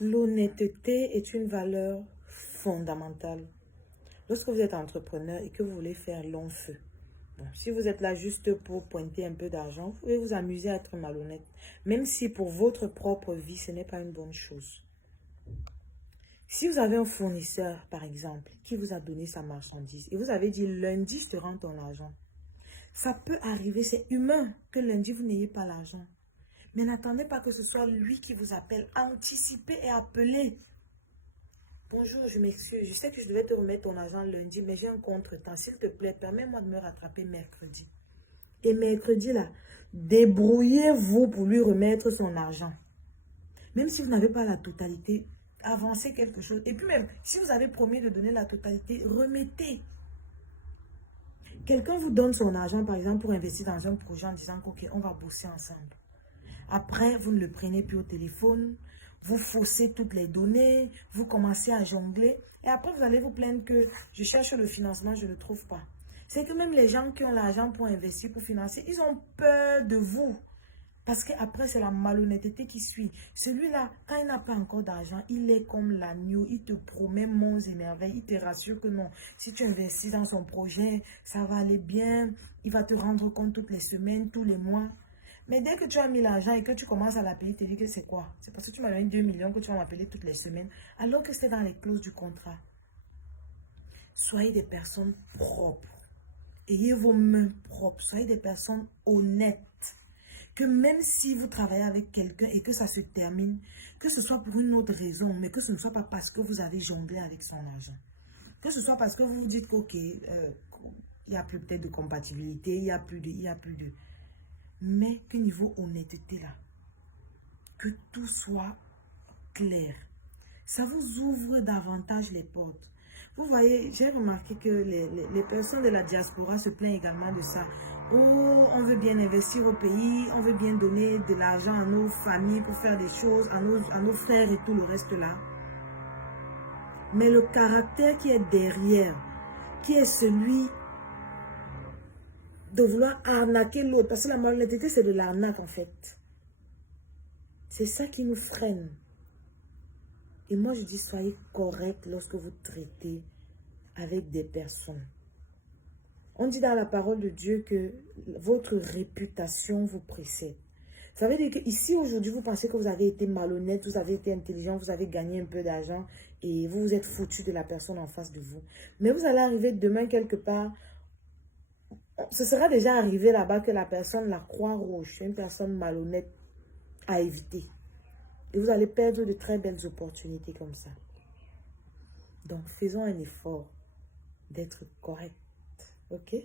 L'honnêteté est une valeur fondamentale. Lorsque vous êtes entrepreneur et que vous voulez faire long feu, bon, si vous êtes là juste pour pointer un peu d'argent, vous pouvez vous amuser à être malhonnête. Même si pour votre propre vie, ce n'est pas une bonne chose. Si vous avez un fournisseur, par exemple, qui vous a donné sa marchandise et vous avez dit lundi, je te rends ton argent. Ça peut arriver, c'est humain que lundi, vous n'ayez pas l'argent. Mais n'attendez pas que ce soit lui qui vous appelle. Anticipez et appelez. Bonjour, je m'excuse. Je sais que je devais te remettre ton argent lundi, mais j'ai un contretemps. S'il te plaît, permets-moi de me rattraper mercredi. Et mercredi, là, débrouillez-vous pour lui remettre son argent. Même si vous n'avez pas la totalité, avancez quelque chose. Et puis même, si vous avez promis de donner la totalité, remettez. Quelqu'un vous donne son argent, par exemple, pour investir dans un projet en disant qu'ok, on va bosser ensemble. Après, vous ne le prenez plus au téléphone, vous faussez toutes les données, vous commencez à jongler. Et après, vous allez vous plaindre que je cherche le financement, je ne le trouve pas. C'est que même les gens qui ont l'argent pour investir, pour financer, ils ont peur de vous. Parce qu'après, c'est la malhonnêteté qui suit. Celui-là, quand il n'a pas encore d'argent, il est comme l'agneau. Il te promet monts et merveilles. Il te rassure que non. Si tu investis dans son projet, ça va aller bien. Il va te rendre compte toutes les semaines, tous les mois. Mais dès que tu as mis l'argent et que tu commences à l'appeler, il te dit que c'est quoi? C'est parce que tu m'as donné 2 millions que tu vas m'appeler toutes les semaines. Alors que c'est dans les clauses du contrat. Soyez des personnes propres. Ayez vos mains propres. Soyez des personnes honnêtes. Que même si vous travaillez avec quelqu'un et que ça se termine, que ce soit pour une autre raison, mais que ce ne soit pas parce que vous avez jonglé avec son argent. Que ce soit parce que vous vous dites qu'ok, il n'y a plus peut-être de compatibilité, il n'y a plus de... Mais que niveau honnêteté là, que tout soit clair. Ça vous ouvre davantage les portes. Vous voyez, j'ai remarqué que les personnes de la diaspora se plaignent également de ça. Oh, on veut bien investir au pays, on veut bien donner de l'argent à nos familles pour faire des choses, à nos frères et tout le reste là. Mais le caractère qui est derrière, qui est celui de vouloir arnaquer l'autre, parce que la malhonnêteté c'est de l'arnaque en fait. C'est ça qui nous freine. Et moi je dis soyez correct lorsque vous traitez avec des personnes. On dit dans la parole de Dieu que votre réputation vous précède. Ça veut dire que ici aujourd'hui, vous pensez que vous avez été malhonnête, vous avez été intelligent, vous avez gagné un peu d'argent et vous vous êtes foutu de la personne en face de vous. Mais vous allez arriver demain quelque part, ce sera déjà arrivé là-bas que la personne, la croix rouge, c'est une personne malhonnête à éviter. Et vous allez perdre de très belles opportunités comme ça. Donc faisons un effort d'être correct. Ok?